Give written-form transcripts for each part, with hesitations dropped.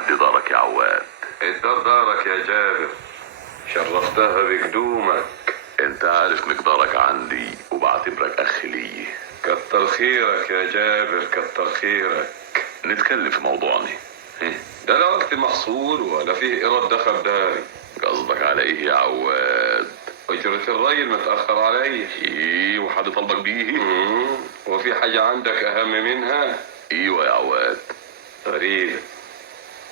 عدي دارك يا عواد. الدار دارك يا جابر، شرفتها بقدومك. انت عارف مقدارك عندي وبعتبرك اخ لي. كتر خيرك يا جابر، كتر خيرك. نتكلم في موضوعنا. ده لا وقت محصول ولا فيه ايراد دخل داري. قصدك على ايه يا عواد؟ اجرة الري متأخر علي. ايه وحد طلبك بيه؟ وفي حاجة عندك اهم منها؟ ايوه يا عواد. غريبة.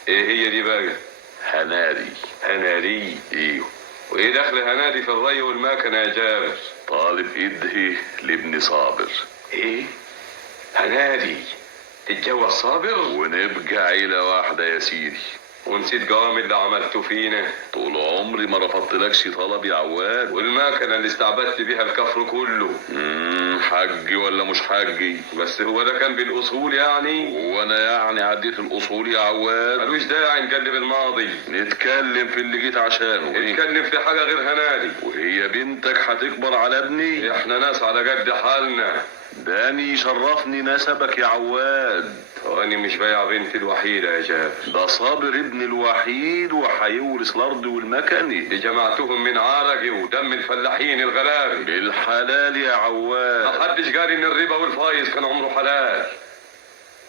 ايه هي دي بقى؟ هنادي. هنادي؟ ايوه. وايه دخل هنادي في الري والمكنة يا جابر؟ طالب ايده لابن صابر. ايه؟ هنادي تتجوز صابر؟ ونبقى عيلة واحدة يا سيدي. ونسيت قوام اللي عملته فينا. طول عمري ما رفضتلكش طلب يا عواد. والمكنة اللي استعبدت بيها الكفر كله. حجي ولا مش حجي؟ بس هو ده كان بالاصول يعني. وانا يعني عديت الاصول يا عواد. ملوش داعي نقلب الماضي. نتكلم في اللي جيت عشانه. نتكلم في حاجة غير هنادي. وهي بنتك هتكبر على ابني؟ احنا ناس على قد حالنا. داني يشرفني نسبك يا عواد. وانا مش بايع بنتي الوحيدة يا جابر. ده صابر ابن الوحيد وهيورث الارض والمكنة. دي جمعتهم من عرقي ودم الفلاحين الغلابي. بالحلال يا عواد. محدش قال ان الربا والفايز كان عمره حلال.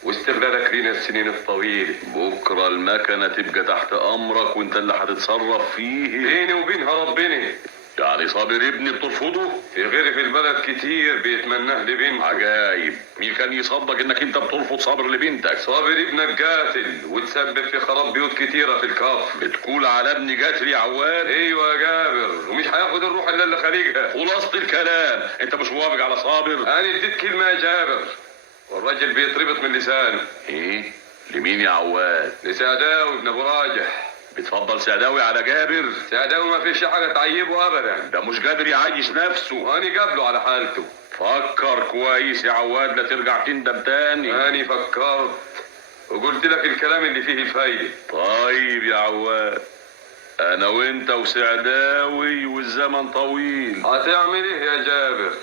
واستغلالك لينا السنين الطويلة. بكرة المكنة تبقى تحت امرك وانت اللي هتتصرف فيه. بيني وبينها ربنا. يعني صابر ابني بترفضه؟ في غيري في البلد كتير بيتمناه لبنته. عجايب. مين كان يصدق انك انت بترفض صابر لبنتك؟ صابر ابنك قاتل وتسبب في خراب بيوت كتيرة في الكفر. بتقول على ابني قاتل يا عواد؟ ايوه يا جابر، ومش هياخد الروح الا اللي خليقها. خلاصة الكلام انت مش موافق على صابر؟ انا اديت كلمة يا جابر والراجل بيتربط من لسانه. ايه؟ لمين يا عواد؟ لسعداوي ابن ابو راجح. بتفضل سعداوي على جابر؟ سعداوي ما فيش حاجة تعيبه ابدا. ده مش قادر يعيش نفسه. وانا قابله على حالته. فكر كويس يا عواد لا ترجع تندم تاني. انا فكرت وقلت لك الكلام اللي فيه الفايدة. طيب يا عواد، انا وانت وسعداوي والزمن طويل. هتعمل ايه يا جابر؟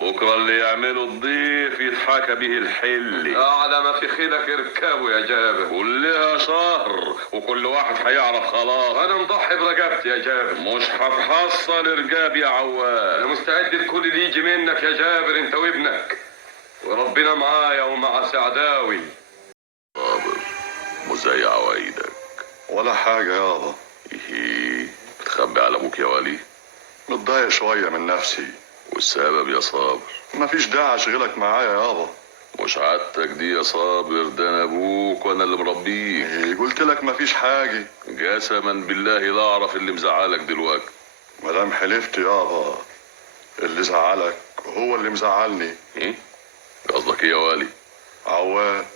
بكره اللي يعمله الضيف يتحكى به الحل. اعلى ما في خيلك اركبه يا جابر. كلها شهر وكل واحد هيعرف خلاص. انا مضحي برقبتي يا جابر. مش هتحصل رقاب يا عواد. انا مستعد لكل اللي يجي منك يا جابر انت وابنك. وربنا معايا ومع سعداوي. صابر مش زي عوايدك. ولا حاجة يابا. ايه بتخبي على ابوك يا ولي؟ متضايق شوية من نفسي. والسبب يا صابر؟ مفيش داعي اشغلك معايا يابا. مش عادتك دي يا صابر، ده انا ابوك وانا اللي مربيك. إيه قلت لك مفيش حاجة. قسما بالله لا اعرف اللي مزعلك دلوقتي. مدام حلفت يابا اللي زعلك هو اللي مزعلني. ايه قصدك ايه يا ولي؟ عواد